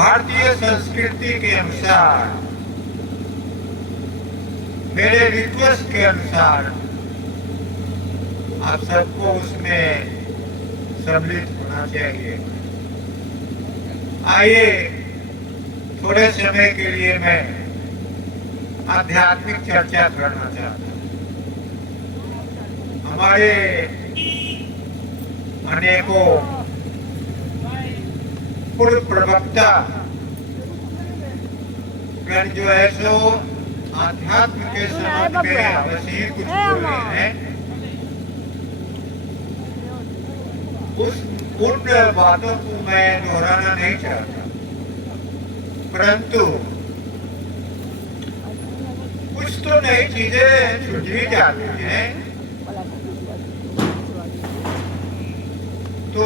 भारतीय संस्कृति के अनुसार, मेरे रिक्वेस्ट के अनुसार आप सबको उसमें सम्मिलित होना चाहिए। आइए थोड़े समय के लिए मैं आध्यात्मिक चर्चा करना चाहता हूँ। हमारे अनेकों पूर्व प्रवक्ता गण जो है सो आध्यात्म के संबंध में अवश्य ही कुछ बोले हैं। उन बातों को मैं दोहराना नहीं चाहता, परंतु कुछ तो नई चीजें छुटी जाती हैं। तो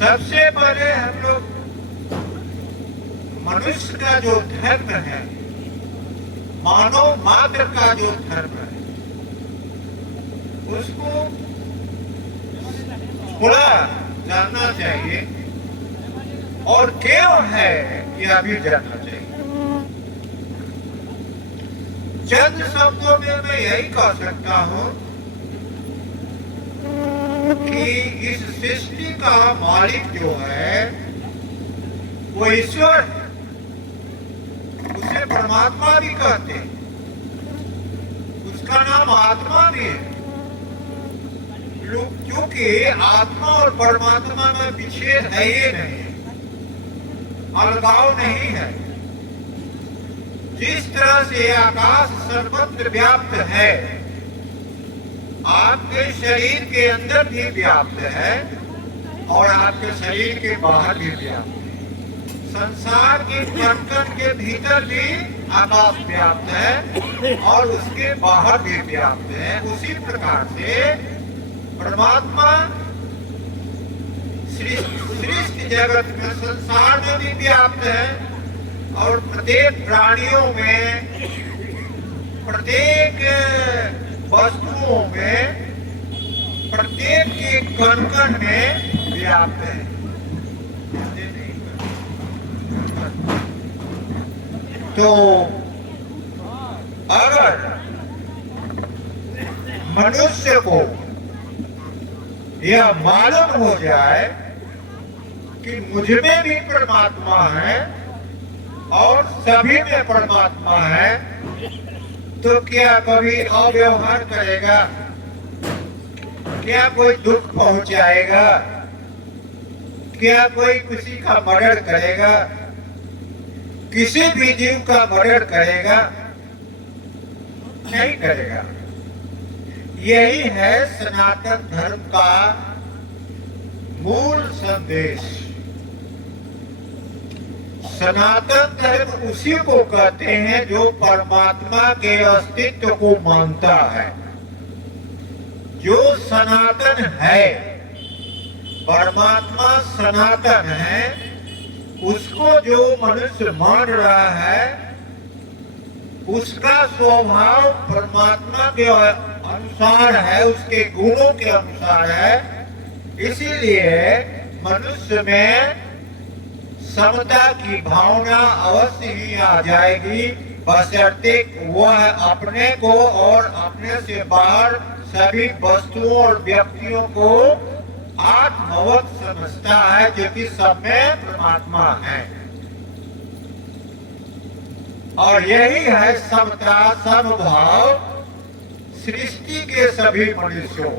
सबसे पहले हम लोग मनुष्य का जो धर्म है, मानव मात्र का जो धर्म है, उसको थोड़ा जानना चाहिए और क्यों है यह भी जानना चाहिए। चंद शब्दों में मैं यही कह सकता हूं कि इस सृष्टि का मालिक जो है वो ईश्वर है। उसे परमात्मा भी कहते हैं, उसका नाम आत्मा भी है, क्योंकि आत्मा और परमात्मा में विच्छेद है ही नहीं, अलगाव नहीं है। जिस तरह से आकाश सर्वत्र व्याप्त है, आपके शरीर के अंदर भी व्याप्त है और आपके शरीर के बाहर भी व्याप्त है। संसार के कण-कण के भीतर भी आकाश व्याप्त है और उसके बाहर भी व्याप्त है। उसी प्रकार से परमात्मा सृष्टि जगत में, संसार में भी व्याप्त है और प्रत्येक प्राणियों में, प्रत्येक वस्तुओं में, प्रत्येक के कण-कण में व्याप्त है। तो अगर मनुष्य को यह मालूम हो जाए कि मुझ में भी परमात्मा है और सभी में परमात्मा है, तो क्या कभी अव्यवहार करेगा? क्या कोई दुख पहुंचाएगा? क्या कोई किसी का मर्डर करेगा? किसी भी जीव का मर्डर करेगा? नहीं करेगा। यही है सनातन धर्म का मूल संदेश। सनातन धर्म उसी को कहते हैं जो परमात्मा के अस्तित्व को मानता है। जो सनातन है, परमात्मा सनातन है, उसको जो मनुष्य मान रहा है, उसका स्वभाव परमात्मा के अनुसार है, उसके गुणों के अनुसार है। इसीलिए मनुष्य में समता की भावना अवश्य ही आ जाएगी, बशर्ते वह अपने को और अपने से बाहर सभी वस्तुओं और व्यक्तियों को आत्मवत समझता है, जो कि सब में परमात्मा है। और यही है समता, समभाव सृष्टि के सभी मनुष्यों,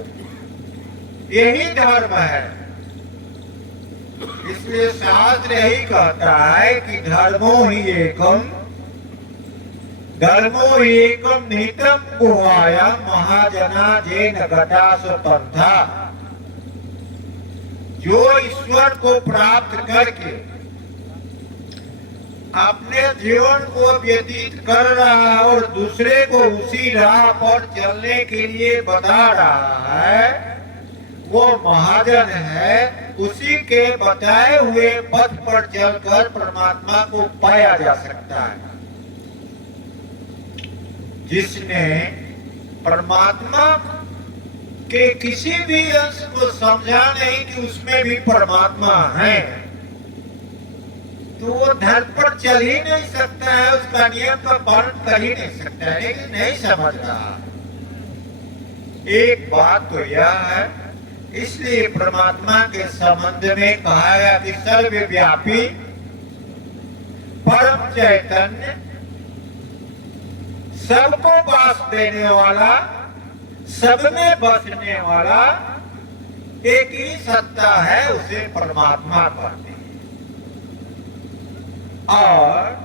यही धर्म है। इसलिए शास्त्र यही कहता है कि धर्मो ही एकम निहितम गुहाया महाजना जेन घटास पंथा। जो ईश्वर को प्राप्त करके अपने जीवन को व्यतीत कर रहा है और दूसरे को उसी राह पर चलने के लिए बता रहा है, वो महाजन है। उसी के बताए हुए पथ पर चलकर परमात्मा को पाया जा सकता है। जिसने परमात्मा के किसी भी अंश को समझा नहीं कि उसमें भी परमात्मा है, तो वो धरती पर चल ही नहीं सकता है, उसका नियम का पालन कर ही नहीं सकता है, लेकिन नहीं समझ रहा। एक बात तो यह है, इसलिए परमात्मा के संबंध में कहा गया कि सर्वव्यापी परम चैतन्य, सबको वास देने वाला, सब में बसने वाला एक ही सत्ता है, उसे परमात्मा कहते हैं। और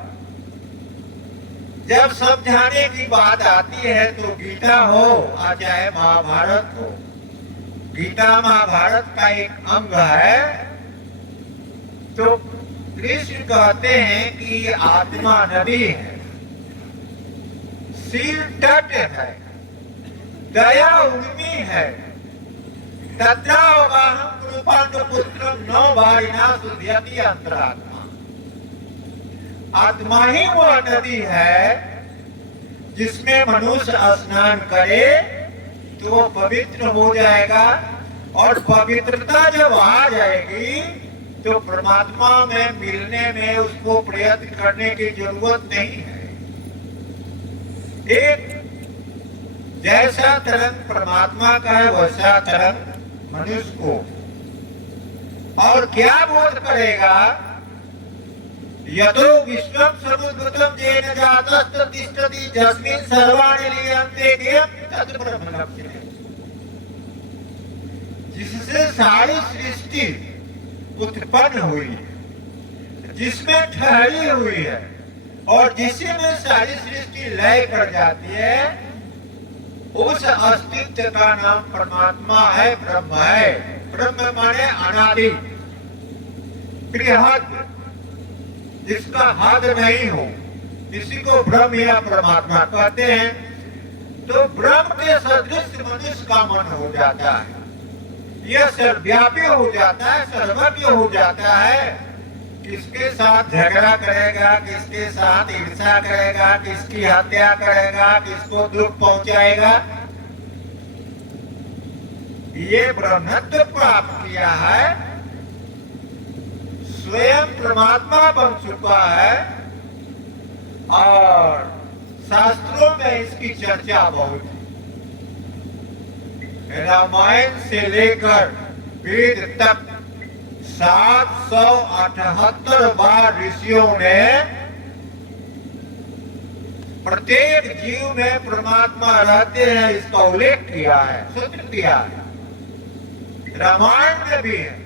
जब समझाने की बात आती है तो गीता हो या चाहे महाभारत हो, गीता महाभारत का एक अंग है, तो कृष्ण कहते हैं कि ये आत्मा नदी है, शील तट है, दया उर्मी है, तत्रावगाहं कृपाण्डपुत्रं नौ वारिना सुध्यति अंतरात्मा। आत्मा ही वह नदी है जिसमें मनुष्य स्नान करे तो वो पवित्र हो जाएगा, और पवित्रता जब आ जाएगी तो परमात्मा में मिलने में उसको प्रयत्न करने की जरूरत नहीं है। एक जैसा तरंग परमात्मा का है वैसा तरंग मनुष्य को, और क्या बोध करेगा, यतो विश्वम समुद्रतम येन जातस्तु तिष्ठति यस्मिन् सर्वाणि लीयन्ते ध्येयं तत् ब्रह्म लक्ष्यते। जिससे सारी सृष्टि उत्पन्न हुई है, जिसमें ठहरी हुई है, और जिसमें सारी सृष्टि लय कर जाती है, उस अस्तित्व का नाम परमात्मा है, ब्रह्म है। ब्रह्म माने अनादि, बृहद, जिसका हद नहीं हो, इसी को ब्रह्म या परमात्मा कहते हैं। तो ब्रह्म के सदृश मनुष्य का मन हो जाता है, यह सर्वव्यापी हो जाता है, सर्वज्ञ हो जाता है। किसके साथ झगड़ा करेगा, किसके साथ ईर्ष्या करेगा, किसकी हत्या करेगा, किसको दुख पहुंचाएगा, ये ब्रह्मत्व प्राप्त किया है, स्वयं परमात्मा बन चुका है। और शास्त्रों में इसकी चर्चा बहुत है। रामायण से लेकर वेद तक 778 बार ऋषियों ने प्रत्येक जीव में परमात्मा रहते हैं इसका उल्लेख किया है, सूत्र दिया है। रामायण में भी है,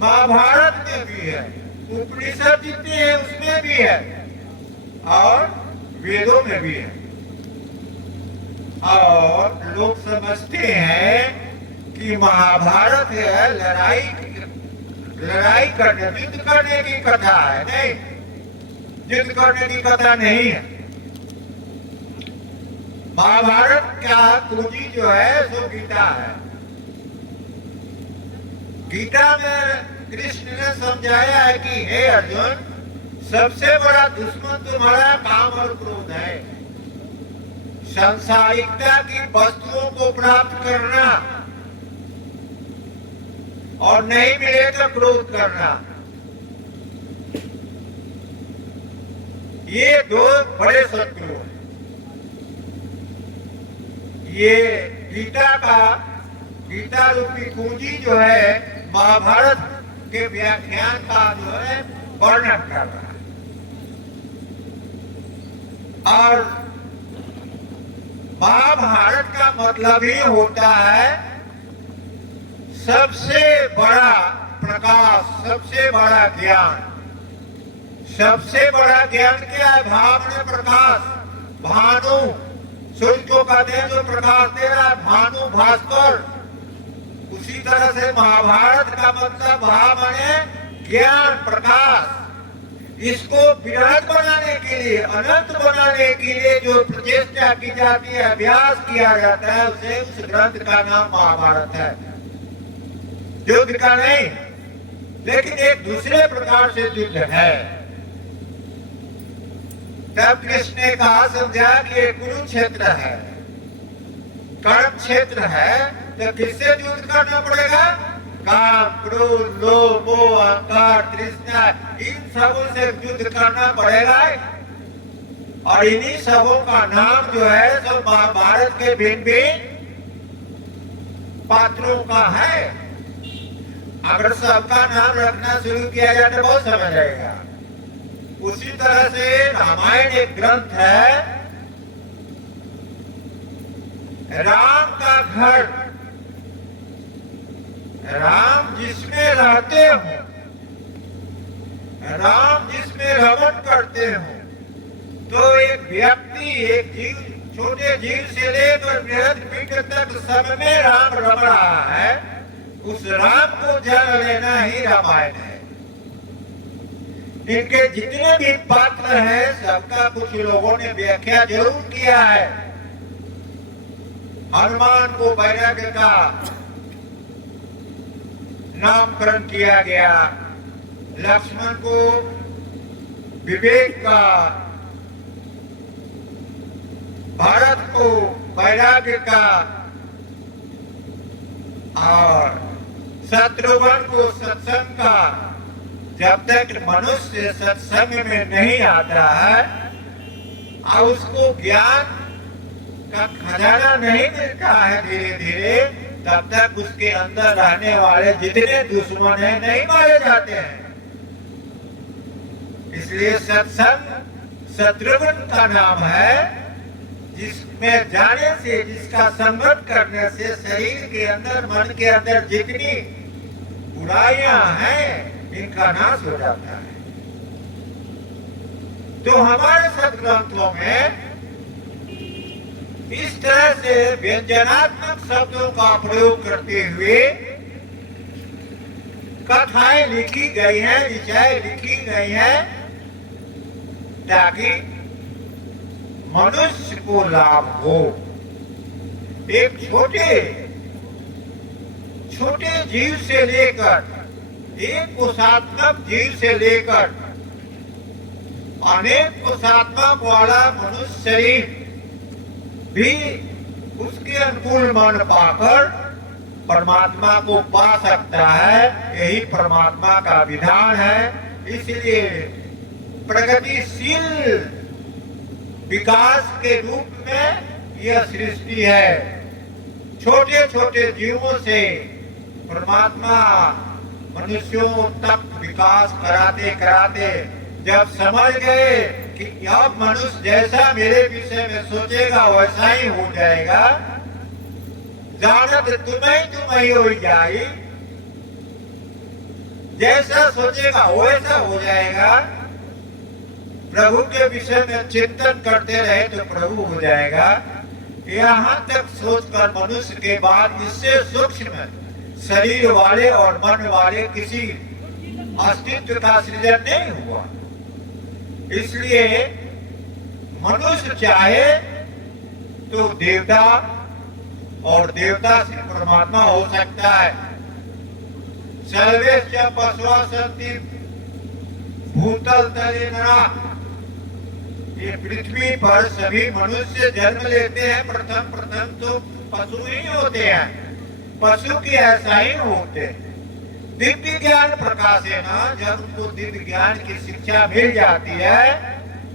महाभारत में भी है, उपनिषद जितने हैं उसमें भी है, और वेदों में भी है। और लोग समझते हैं कि महाभारत है लड़ाई करने, युद्ध करने की कथा है। नहीं, युद्ध करने की कथा नहीं है। महाभारत का कुंजी जो है सो गीता है। गीता में कृष्ण ने समझाया है कि हे अर्जुन, सबसे बड़ा दुश्मन तुम्हारा काम और क्रोध है। सांसारिकता की वस्तुओं को प्राप्त करना और नहीं मिले तो क्रोध करना, ये दो बड़े शत्रु हैं। ये गीता रूपी कुंजी जो है महाभारत के व्याख्यान का जो है वर्णन कर रहा है। और महाभारत का मतलब ही होता है सबसे बड़ा प्रकाश, सबसे बड़ा ज्ञान। सबसे बड़ा ज्ञान क्या है? भावना प्रकाश, भानु, सूर्य को कहते हैं जो प्रकाश दे रहा है, भानु भास्कर। उसी तरह से महाभारत का मतलब भाव है ज्ञान, प्रकाश। इसको विराट बनाने के लिए, अनंत बनाने के लिए जो प्रचेष्टा की जाती है, अभ्यास किया जाता है, उसे उस ग्रंथ का नाम महाभारत है। युद्ध का नहीं, लेकिन एक दूसरे प्रकार से युद्ध है। तब कृष्ण ने कहा, समझा कि ये कुरुक्षेत्र है, कर्म क्षेत्र है, तो किससे युद्ध करना पड़ेगा? काम, क्रोध, लोभ, मोह, अहंकार, तृष्णा, इन सबों से युद्ध करना पड़ेगा। और इन्हीं सबों का नाम जो है सब महाभारत के भिन्न भिन्न पात्रों का है। अगर सबका नाम रखना शुरू किया जाए तो बहुत समय लगेगा। उसी तरह से रामायण एक ग्रंथ है, राम का घर, राम जिसमें रहते हो, राम जिसमें रमण करते हो, तो एक व्यक्ति, एक जीव, छोटे जीव से लेकर बृहद पीठ तक सब में राम रम रहा है। उस राम को जान लेना ही रामायण है। इनके जितने भी पात्र हैं सबका कुछ लोगों ने व्याख्या जरूर किया है। हनुमान को वैराग्य का नामकरण किया गया, लक्ष्मण को विवेक का, भरत को वैराग्य का, और शत्रुघ्न को सत्संग का। जब तक मनुष्य सत्संग में नहीं आता है और उसको ज्ञान का खजाना नहीं मिलता है धीरे धीरे, तब तक उसके अंदर रहने वाले जितने दुश्मन हैं नहीं मारे जाते हैं। इसलिए सत्संग शत्रुघ्न का नाम है, जिसमें जाने से, जिसका संगत करने से शरीर के अंदर, मन के अंदर जितनी बुराइयां हैं इनका नाश हो जाता है। तो हमारे सदग्रंथों में इस तरह से व्यंजनात्मक शब्दों का प्रयोग करते हुए कथाएं लिखी गई हैं, ऋचाएं लिखी गई हैं, ताकि मनुष्य को लाभ हो। एक छोटे छोटे जीव से लेकर, एक कोशात्मक जीव से लेकर अनेक कोशात्मक वाला मनुष्य शरीर भी उसके अनुकूल मन पाकर परमात्मा को पा सकता है। यही परमात्मा का विधान है। इसलिए प्रगतिशील विकास के रूप में यह सृष्टि है। छोटे छोटे जीवों से परमात्मा मनुष्यों तक विकास कराते कराते जब समझ गए कि अब मनुष्य जैसा मेरे विषय में सोचेगा वैसा ही हो जाएगा, जानत तुम्हें ही हो जाए, जैसा सोचेगा वैसा हो जाएगा। प्रभु के विषय में चिंतन करते रहे तो प्रभु हो जाएगा। यहाँ तक सोचकर मनुष्य के बाद इससे सूक्ष्म शरीर वाले और मन वाले किसी अस्तित्व का सृजन नहीं हुआ। इसलिए मनुष्य चाहे तो देवता, और देवता से परमात्मा हो सकता है। सर्वेश पशुआ सन्ति भूतल तले नरा, ये पृथ्वी पर सभी मनुष्य जन्म लेते हैं। प्रथम तो पशु ही होते हैं, पशु की ऐसा ही होते हैं। दिव्य ज्ञान प्रकाशे न, जब उनको दिव्य ज्ञान की शिक्षा मिल जाती है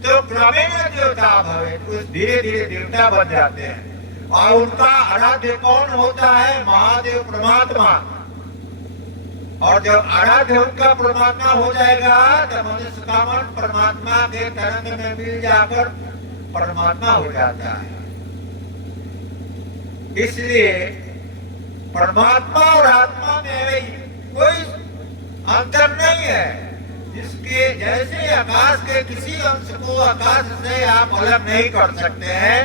तो क्रमेण देवता भवे, कुछ धीरे धीरे देवता बन जाते हैं। और उनका आराध्य कौन होता है? महादेव परमात्मा। और जब आराध्य उनका परमात्मा हो जाएगा तो मनुष्य का मन परमात्मा के तरंग में मिल जाकर परमात्मा हो जाता है। इसलिए परमात्मा और आत्मा में कोई अंतर नहीं है। जिसके जैसे आकाश के किसी अंश को आकाश से आप अलग नहीं कर सकते हैं,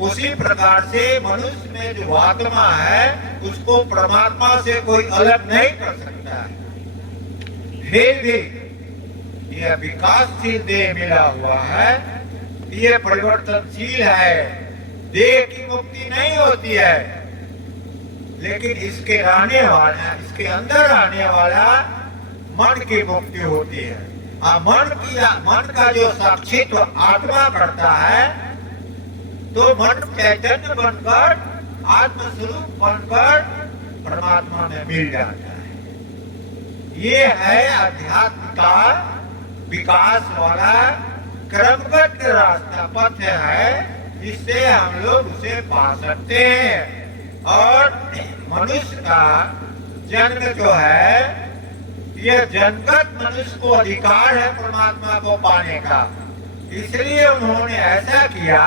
उसी प्रकार से मनुष्य में जो आत्मा है उसको परमात्मा से कोई अलग नहीं कर सकता है। फिर भी यह विकासशील देह मिला हुआ है, यह परिवर्तनशील है। देह की मुक्ति नहीं होती है, लेकिन इसके रहने वाला, इसके अंदर रहने वाला मन की मुक्ति होती है। मन का जो साक्षित्व आत्मा करता है तो मन चैतन्य बनकर, आत्मस्वरूप बनकर परमात्मा में मिल जाता है। ये है अध्यात्म का विकास वाला क्रमबद्ध रास्ता, पथ है, जिससे हम लोग उसे पा सकते हैं। और मनुष्य का जन्म जो है, यह जन्मगत मनुष्य को अधिकार है परमात्मा को पाने का। इसलिए उन्होंने ऐसा किया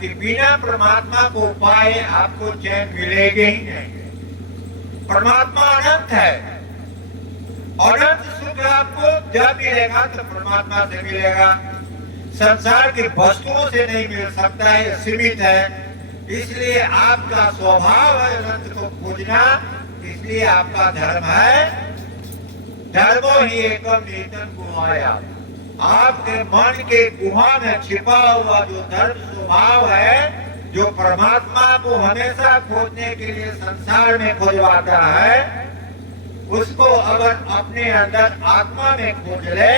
कि बिना परमात्मा को पाए आपको चैन मिलेगा ही नहीं। परमात्मा अनंत है, अनंत सुख आपको जब मिलेगा तो परमात्मा से मिलेगा। संसार की वस्तुओं से नहीं मिल सकता है, सीमित है। इसलिए आपका स्वभाव है अनंत को खोजना, इसलिए आपका धर्म है धर्मो ही एकम निहितम गुहाया। आपके मन के गुहा में छिपा हुआ जो धर्म स्वभाव है, जो परमात्मा को हमेशा खोजने के लिए संसार में खोजवाता है, उसको अगर अपने अंदर आत्मा में खोज ले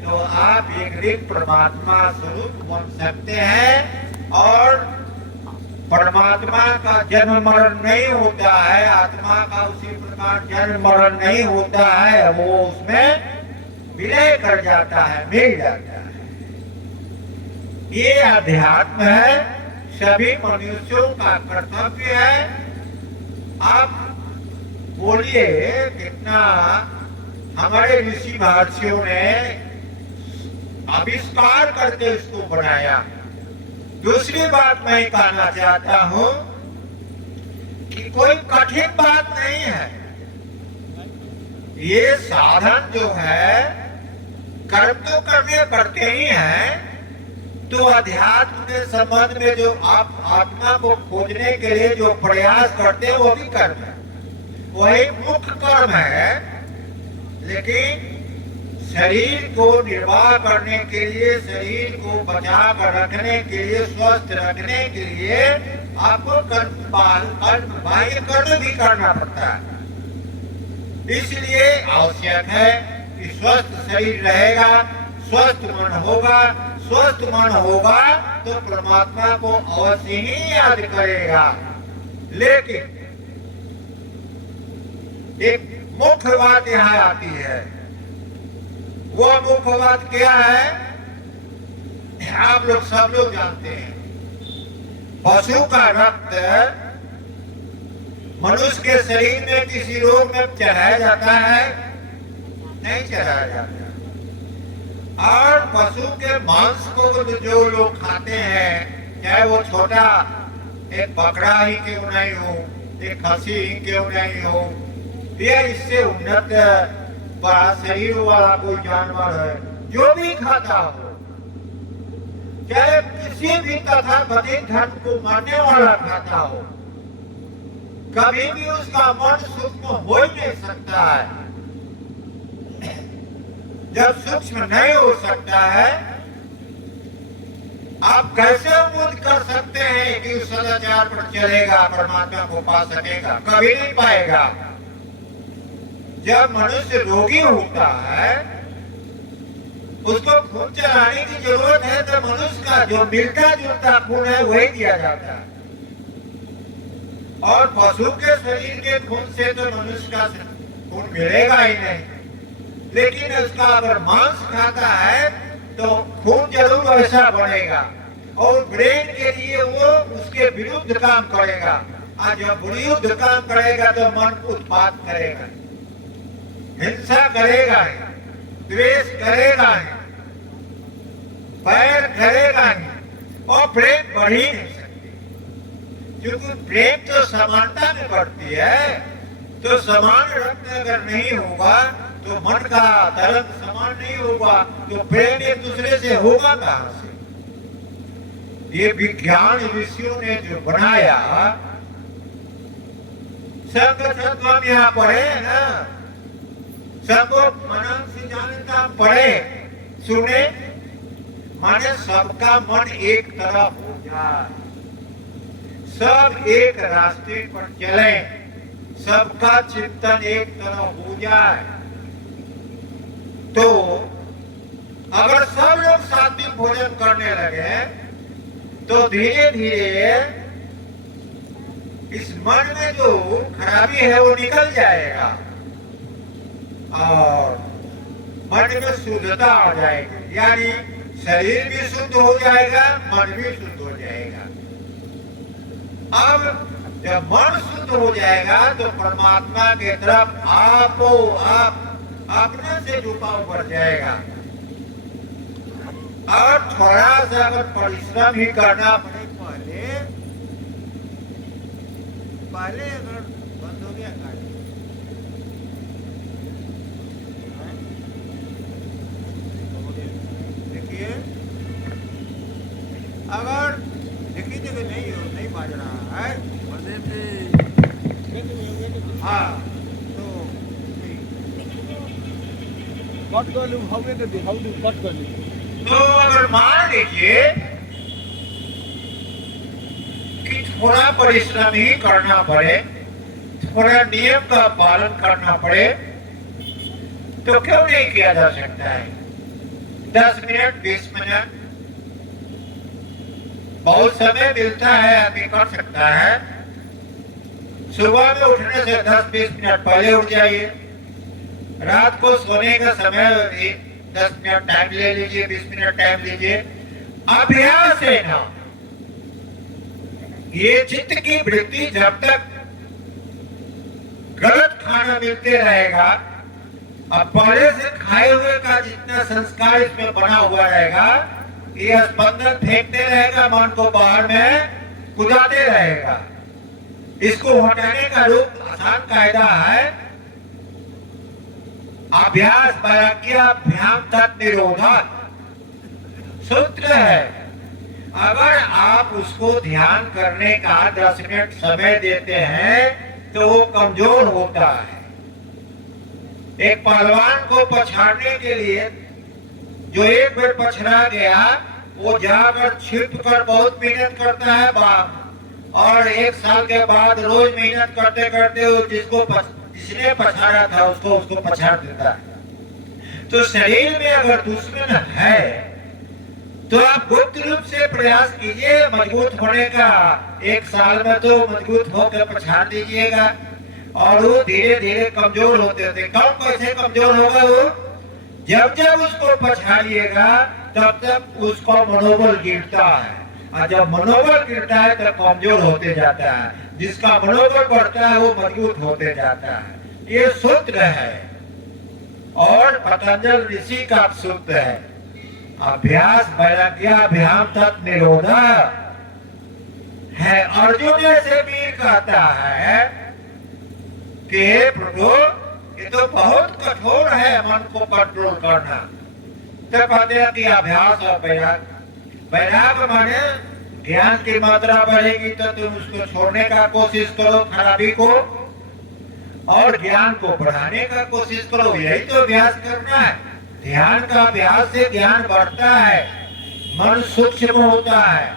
तो आप एक दिन परमात्मा स्वरूप बन सकते हैं। और परमात्मा का जन्म मरण नहीं होता है, आत्मा का उसी प्रकार जन्म मरण नहीं होता है, वो उसमें विलय कर जाता है, मिल जाता है। ये अध्यात्म है, सभी मनुष्यों का कर्तव्य है। आप बोलिए कितना हमारे ऋषि महर्षियों ने आविष्कार करके इसको बनाया। दूसरी बात मैं कहना चाहता हूं कि कोई कठिन बात नहीं है। ये साधन जो है कर्म तो करने पड़ते ही हैं, तो अध्यात्म के संबंध में जो आप आत्मा को खोजने के लिए जो प्रयास करते हैं वो भी कर्म है, वही मुख्य कर्म है। लेकिन शरीर को निर्वाह करने के लिए, शरीर को बचा कर रखने के लिए, स्वस्थ रखने के लिए आपको बाह्य कर्म भी करना पड़ता है। इसलिए आवश्यक है कि स्वस्थ शरीर रहेगा, स्वस्थ मन होगा, स्वस्थ मन होगा तो परमात्मा को अवश्य ही याद करेगा। लेकिन एक मुख्य बात यहाँ आती है। वो मुख्य बात क्या है, आप लोग सब लोग जानते हैं। पशु का रक्त मनुष्य के शरीर में किसी रोग में चढ़ाया जाता है? नहीं चढ़ाया जाता। और पशु के मांस को जो लोग खाते हैं, चाहे वो छोटा एक बकरा ही क्यों नहीं हो, एक खसी ही क्यों नहीं हो, या इससे उन्नत बड़ा शरीर वाला कोई जानवर है, जो भी खाता हो, चाहे किसी भी तथाकथित धर्म को मानने वाला खाता हो, कभी भी उसका मन सूक्ष्म हो ही नहीं सकता है। जब सूक्ष्म नहीं हो सकता है, आप कैसे उम्मीद कर सकते हैं कि उस सदाचार पर चलेगा, परमात्मा को पा सकेगा? कभी नहीं पाएगा। जब मनुष्य रोगी होता है, उसको खून चलाने की जरूरत है, तो मनुष्य का जो मिलता जुलता खून है वही दिया जाता है। और पशु के शरीर के खून से तो मनुष्य का खून मिलेगा ही नहीं। लेकिन उसका अगर मांस खाता है तो खून जरूर वैसा बढ़ेगा, और ब्रेन के लिए वो उसके विरुद्ध काम करेगा। और जब विरुद्ध काम करेगा तो मन उत्पात करेगा, हिंसा करेगा, द्वेष करेगा, बैर करेगा, और प्रेम बढ़ ही नहीं सकती। क्योंकि प्रेम तो समानता में बढ़ती है। तो समान रक्त अगर नहीं होगा तो मन का तरंग समान नहीं होगा, तो प्रेम एक दूसरे से होगा कहां से? ये विज्ञान ऋषियों ने जो बनाया, संगम यहाँ पढ़े ना, सबको मनन से जानता पढ़े सुने, माने सबका मन एक तरफ हो जाए, सब एक रास्ते पर चले, सबका चिंतन एक तरफ हो जाए। तो अगर सब लोग सात्विक भोजन करने लगे तो धीरे धीरे इस मन में जो खराबी है वो निकल जाएगा। और मन में शुद्धता आ जाएगी, यानी शरीर भी शुद्ध हो जाएगा, मन भी शुद्ध हो जाएगा। अब जब मन शुद्ध हो जाएगा तो परमात्मा के तरफ आप अपने से झुकाव बढ़ जाएगा। और थोड़ा सा अगर परिश्रम ही करना पड़े, पहले अगर बंद हो गया गाड़ी, देखिए अगर देखिए नहीं बाज रहा है, हाँ तो कट कर लूँ, हवे तो दिखाऊ दू, कट कर लूँ। तो अगर मान लीजिए कि थोड़ा परिश्रम ही करना पड़े, थोड़ा नियम का पालन करना पड़े, तो क्यों नहीं किया जा सकता है? 10 मिनट 20 मिनट बहुत समय मिलता है, आदमी कर सकता है। सुबह में उठने से 10-20 मिनट पहले उठ जाइए, रात को सोने का समय 10 मिनट टाइम ले लीजिए, 20 मिनट टाइम लीजिए। अभ्यास है ना, ये चित्त की वृत्ति जब तक गलत खाना मिलते रहेगा, अब पहले से खाए हुए का जितना संस्कार इसमें बना हुआ रहेगा, ये स्पंदन फेंकते रहेगा, मन को बाहर में कुदाते रहेगा। इसको हटाने का रूप आसान कायदा है, अभ्यास वैराग्याभ्याम तन्निरोधा सूत्र है। अगर आप उसको ध्यान करने का 10 मिनट समय देते हैं तो वो कमजोर होता है। एक पहलवान को पछाड़ने के लिए जो एक बार पछड़ा गया, वो जाकर छिप कर बहुत मेहनत करता है बाप, और 1 साल के बाद रोज मेहनत करते करते वो जिसने पछाड़ा था उसको पछाड़ देता है। तो शरीर में अगर दुश्मन है तो आप गुप्त रूप से प्रयास कीजिए मजबूत होने का। 1 साल में तो मजबूत होकर पछाड़ दीजिएगा, और वो धीरे धीरे कमजोर होते थे। कब कैसे कमजोर होगा वो? जब उसको पछाड़िएगा तब तक उसका मनोबल गिरता है, और जब मनोबल गिरता है तब कमजोर होते जाता है। जिसका मनोबल बढ़ता है वो मजबूत होते जाता है। ये सूत्र है, और पतंजल ऋषि का सूत्र है, अभ्यास वैराग्याभ्याम तन्निरोधा है। अर्जुन से वीर कहता है कि प्रभु ये तो बहुत कठोर है मन को कंट्रोल करना। तो कहते हैं कि अभ्यास और वैराग माने ज्ञान की मात्रा बढ़ेगी तो तुम उसको छोड़ने का कोशिश करो, खराबी को, और ज्ञान को बढ़ाने का कोशिश करो। यही तो अभ्यास करना है। ध्यान का अभ्यास से ज्ञान बढ़ता है, मन सूक्ष्म होता है,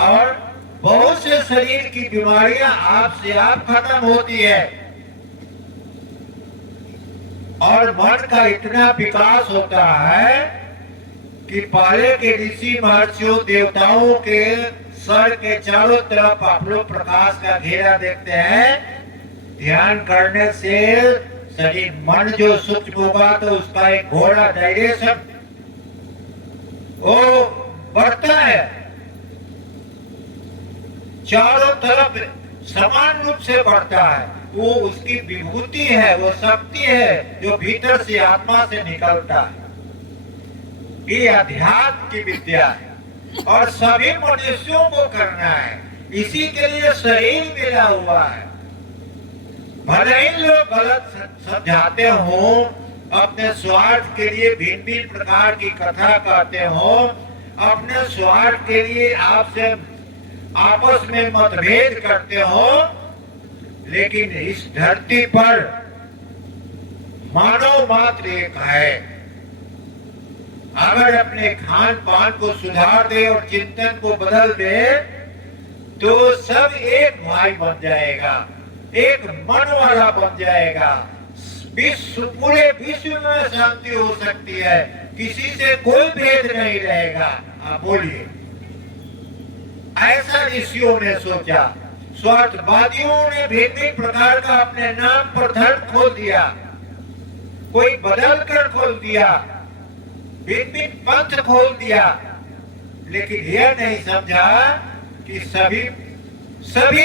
और बहुत से शरीर की बीमारियां आपसे आप खत्म होती है, और मन का इतना विकास होता है कि पहले के ऋषि महर्षियों देवताओं के सर के चारों तरफ आप लोग प्रकाश का घेरा देखते हैं। ध्यान करने से शरीर मन जो सूक्ष्म होगा तो उसका एक घोड़ा डायरेक्शन वो बढ़ता है, चारों तरफ समान रूप से बढ़ता है। वो उसकी विभूति है, वो शक्ति है जो भीतर से आत्मा से निकलता है। ये अध्यात्म की विद्या है, और सभी मनुष्यों को करना है। इसी के लिए शरीर मिला हुआ है। भले ही लोग गलत समझाते हो, अपने स्वार्थ के लिए भिन्न भिन्न प्रकार की कथा कहते हो, अपने स्वार्थ के लिए आपसे आपस में मतभेद करते हो, लेकिन इस धरती पर मानव मात्र एक है। अगर अपने खान पान को सुधार दे और चिंतन को बदल दे तो सब एक भाई बन जाएगा, एक मन वाला बन जाएगा। पूरे विश्व में शांति हो सकती है, किसी से कोई भेद नहीं रहेगा। आप बोलिए, ऐसा ऋषियों ने सोचा। स्वार्थवादियों ने भिन्न प्रकार का अपने नाम पर धर्म खोल दिया, कोई बदल कर खोल दिया, भिन्न पंथ खोल दिया, लेकिन यह नहीं समझा कि सभी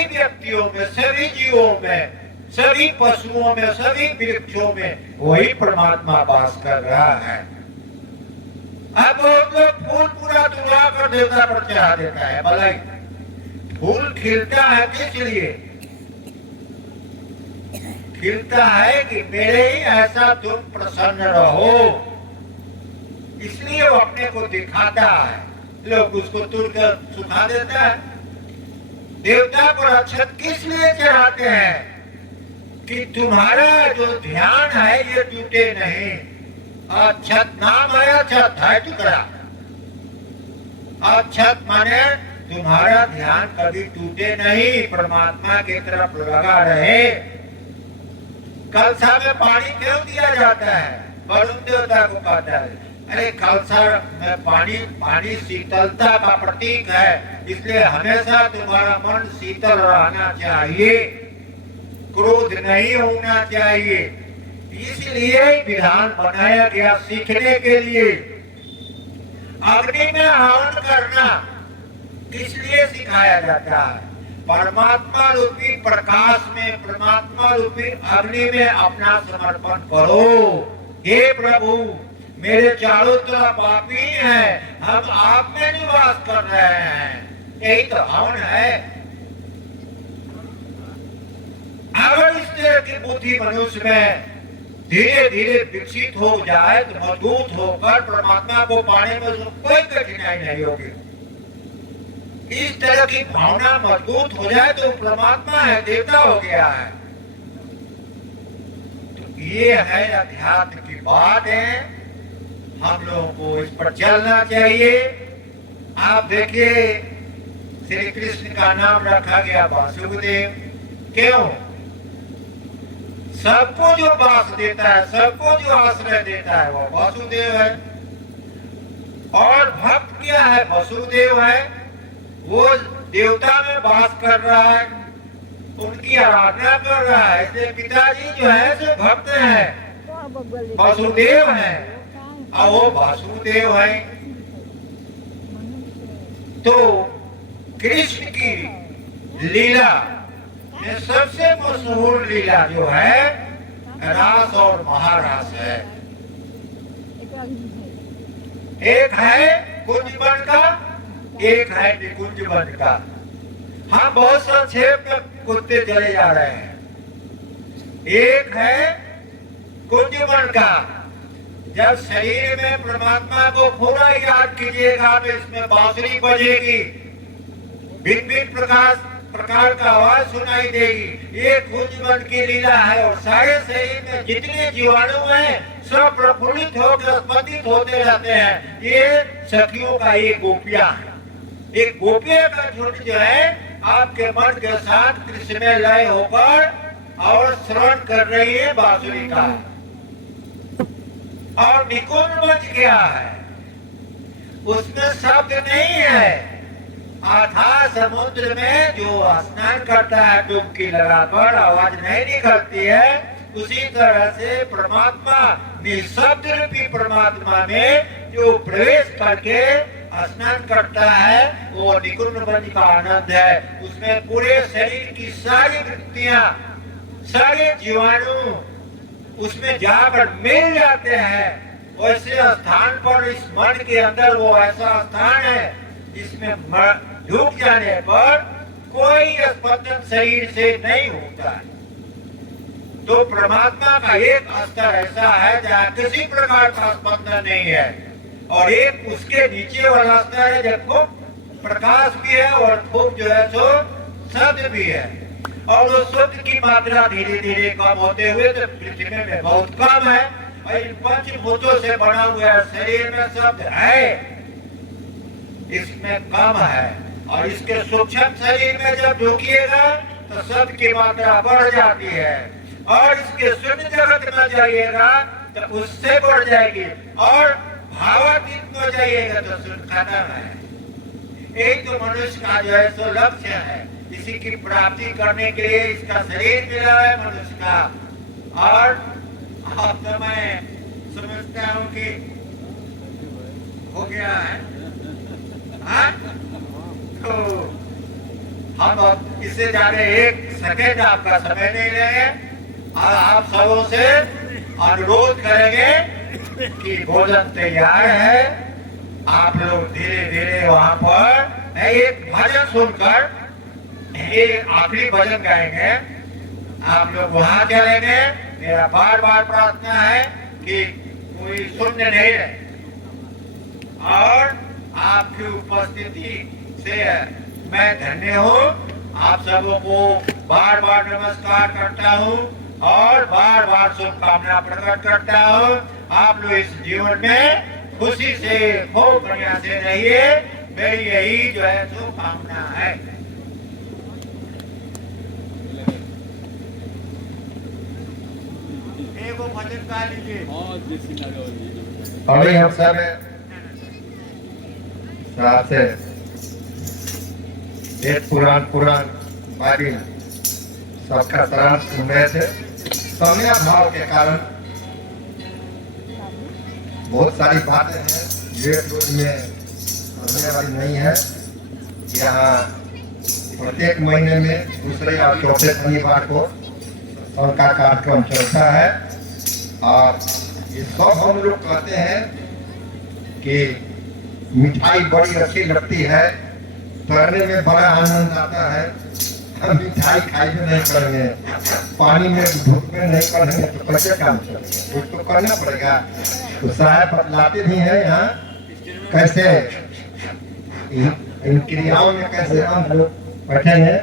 व्यक्तियों में, सभी जीवों में, सभी पशुओं में, सभी वृक्षों में वही परमात्मा वास कर रहा है। अब बहुत लोग फूल पूरा तुड़ा कर देवता पर चढ़ा देता है। भलाई फूल खिलता है किस लिए? खिलता है कि मेरे ही ऐसा तुम प्रसन्न रहो, इसलिए वो अपने को दिखाता है। लोग उसको तुड़कर सुखा देता है। देवता पर अक्षत किस लिए चढ़ाते हैं? कि तुम्हारा जो ध्यान है ये टूटे नहीं। अक्षत नाम है, अक्षत है टुकड़ा। अक्षत माने तुम्हारा ध्यान कभी टूटे नहीं, परमात्मा की तरफ लगा रहे। कलसा में पानी क्यों दिया जाता है? वरुण देवता को कहता है, अरे कलसा में पानी शीतलता का प्रतीक है, इसलिए हमेशा तुम्हारा मन शीतल रहना चाहिए, क्रोध नहीं होना चाहिए। इसलिए विधान बनाया गया सीखने के लिए। अग्नि में हवन करना किस लिए सिखाया जाता है? परमात्मा रूपी प्रकाश में, परमात्मा रूपी अग्नि में अपना समर्पण करो। हे प्रभु, मेरे चारों तरफ आप ही हैं, हम आप में निवास कर रहे हैं। यही तो हवन है। अगर इस तरह की बुद्धि मनुष्य में धीरे धीरे विकसित हो जाए तो मजबूत होकर परमात्मा को पाने में उसको कोई कठिनाई नहीं होगी। इस तरह की भावना मजबूत हो जाए तो परमात्मा है, देवता हो गया है। तो ये है अध्यात्म की बात है, हम लोगों को इस पर चलना चाहिए। आप देखिए, श्री कृष्ण का नाम रखा गया वासुदेव। क्यों? सबको जो वास देता है, सबको जो आश्रय देता है, वो वासुदेव है। और भक्त क्या है? वसुदेव है। वो देवता में वास कर रहा है, उनकी आराधना कर रहा है। इसलिए पिताजी जो है सो भक्त है, वसुदेव है, और वो वासुदेव है। तो कृष्ण की लीला में सबसे मशहूर लीला जो है रास और महारास है। एक है कुंज वन का, एक है निकुंज वन का। हम बहुत संक्षेप में कुत्ते चले जा रहे हैं। एक है कुंज वन का। जब शरीर में परमात्मा को पूरा याद कीजिएगा तो इसमें बांसुरी बजेगी, भिन्न भिन्न प्रकार का आवाज सुनाई देगी। ये कुंज वन की लीला है। और सारे शरीर में जितने जीवाणु हैं सब प्रफुल्लित होकर स्पंदित होते रहते हैं। ये सखियों का ये गोपियां है। एक गोपिया का झुंड जो है आपके मन के साथ कृष्ण में लय होकर और श्रवण कर रही है बांसुरी का। और निकुंज वन क्या है? उसमें शब्द नहीं है। अथाह समुद्र में जो स्नान करता है डुबकी लगाकर, आवाज नहीं निकलती है, उसी तरह से परमात्मा निःशब्द रूपी परमात्मा में जो प्रवेश करके स्नान करता है वो निकुंज वन का आनंद है। उसमें पूरे शरीर की सारी वृत्तियां, सारे जीवाणु उसमें जाकर मिल जाते हैं। वैसे स्थान पर इस मन के अंदर वो ऐसा स्थान है जिसमें डूब जाने पर कोई स्पंदन शरीर से नहीं होता है। तो परमात्मा का एक स्तर ऐसा है जहाँ किसी प्रकार का स्पंदन नहीं है, और एक उसके नीचे वाला स्तर है जब खूब प्रकाश भी है और खूब जो है सो शब्द भी है। और उस शब्द की मात्रा धीरे धीरे कम होते हुए तो पृथ्वी में बहुत कम है। और इन पंचभूतों से बना हुआ शरीर में शब्द है, इसमें कम है। और इसके सूक्ष्म शरीर में जब ढूंढिएगा तो शब्द की मात्रा बढ़ जाती है। और इसके शून्य जगत में जाइएगा तो उससे बढ़ जाएगी। और भावातीत में जाइएगा तो शून्य खत्म है। एक तो मनुष्य का जो है सो लक्ष्य है, इसी की प्राप्ति करने के लिए इसका शरीर मिला है मनुष्य का। और अब तो मैं समझता हूँ कि हो गया है। हाँ? तो हम अब इससे ज्यादा 1 सेकेंड आपका समय नहीं लेंगे और आप सबों से अनुरोध करेंगे कि भोजन तैयार है। आप लोग धीरे धीरे वहां पर एक भजन सुनकर ये आखिरी भजन गाएंगे। आप लोग वहां चलेंगे। मेरा बार बार प्रार्थना है कि कोई शून्य नहीं रहे और आपकी उपस्थिति से मैं धन्य हूँ। आप सबों को बार बार नमस्कार करता हूँ और बार बार शुभकामना प्रकट करता हूँ। आप लोग इस जीवन में खुशी से खूब बढ़िया से रहिए, मेरी यही जो है शुभकामना है। एक वो भजन गा लीजिए। अभी हम सब साथ से वेद पुराण बाइबिल सबका सारांश सुन रहे थे। समय भाव के कारण बहुत सारी बातें हैं वेद में होने वाली नहीं है। यहाँ प्रत्येक महीने में दूसरे और चौथे शनिवार को उनका कार्यक्रम चलता है और ये सब हम लोग कहते हैं कि मिठाई बड़ी अच्छी लगती है, करने में बड़ा आनंद आता है। हम मिठाई खाइए नहीं करेंगे, पानी में धूप में नहीं करेंगे तो कैसे काम चलेगा? कुछ तो करना पड़ेगा। तो साहब बतलाते भी हैं यहाँ कैसे इन क्रियाओं में कैसे हम लोग बैठेंगे।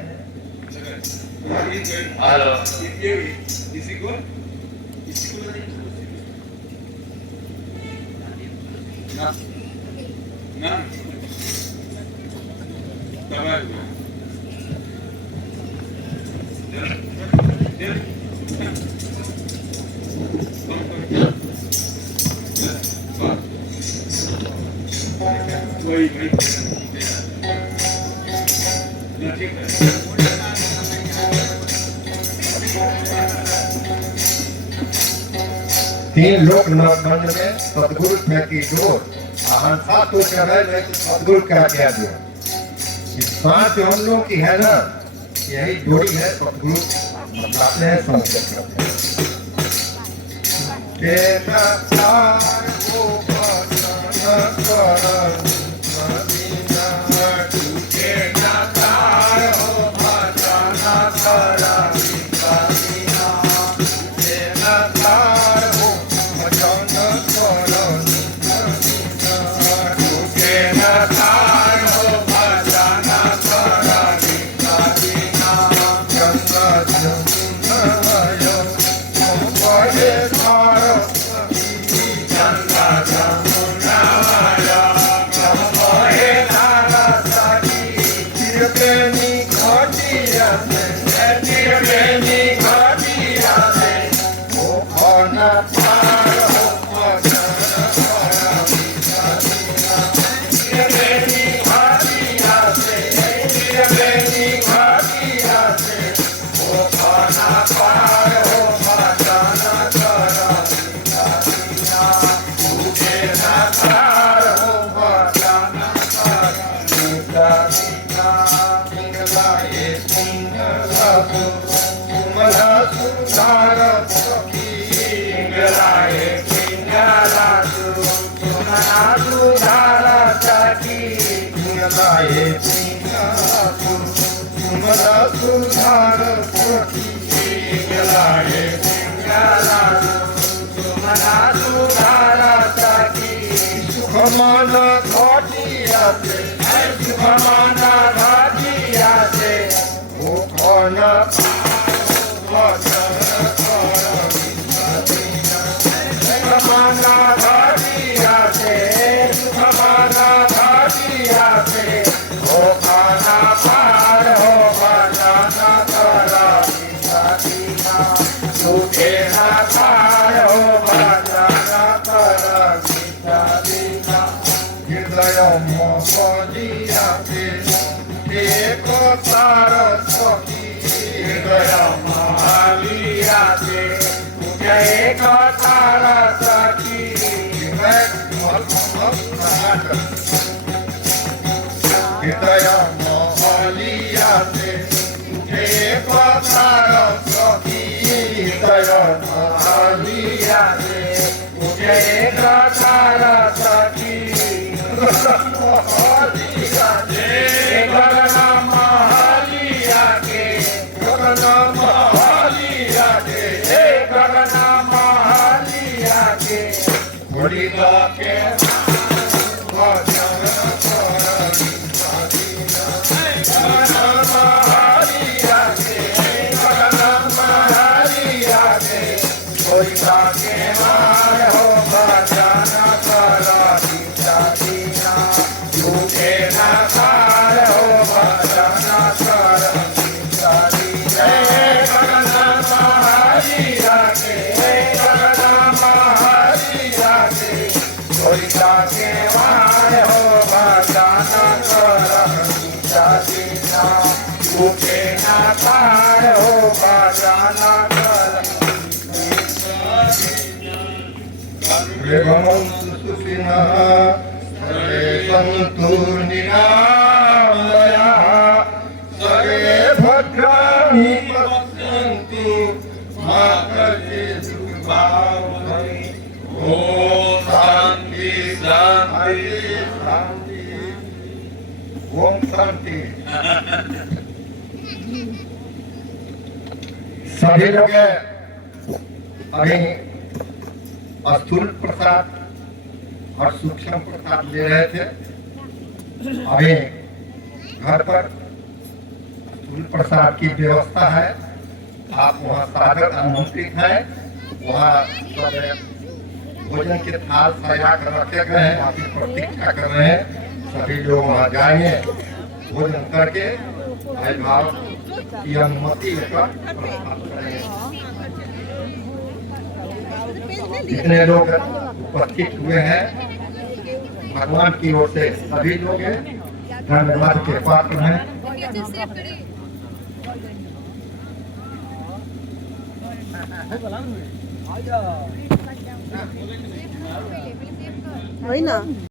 हेलो, इसी को ना वही ठीक है। तीन लोग नवगंध में सदगुरु फेंकी डोर, हंसा तो चढ़े नहीं तो सदगुरु क्या किया जो। इस सांस जो हम लोग की है ना, यही डोरी है। सदगुरु बताते हैं, संकेत करते हैं। सुखमाना घाटिया से वो खाना जय कथा सखी हृदय मोहलिया से उठे कथा सखी हृदय मोहलिया से उठे कथा सखी मोहलिया से गगन महलिया के गगन मोहलिया से गगन महलिया के होली के भजन के मार हो भजन कर दीना दीना झूठे न खार हो भजन कर दीना दीना गगन महलिया के गगन महलिया के कोयला के मार हो भजन कर दीना दीना झूठे न खार हो भजन कर सुखिनः सर्वे सन्तु निरामयाः सर्वे भद्राणि पश्यन्तु मा कश्चित् दुःखभाग् भवेत्। ॐ शान्ति शान्ति शान्ति। ओम शांति। सभी लोग अभी स्थूल प्रसाद और सूक्ष्म प्रसाद ले रहे थे। अभी घर पर स्थूल प्रसाद की व्यवस्था है, आप वहाँ सादर आमंत्रित हैं। वहाँ सब भोजन के थाल सजा कर रखे गए हैं, आप प्रतीक्षा कर रहे हैं। सभी लोग वहाँ जाएंगे, भोजन करके भाई भाव की अनुमति लेकर प्रसाद करेंगे। जितने लोग उपस्थित हुए हैं भगवान की ओर से सभी लोग धन्यवाद के पात्र हैं। आजा वही ना।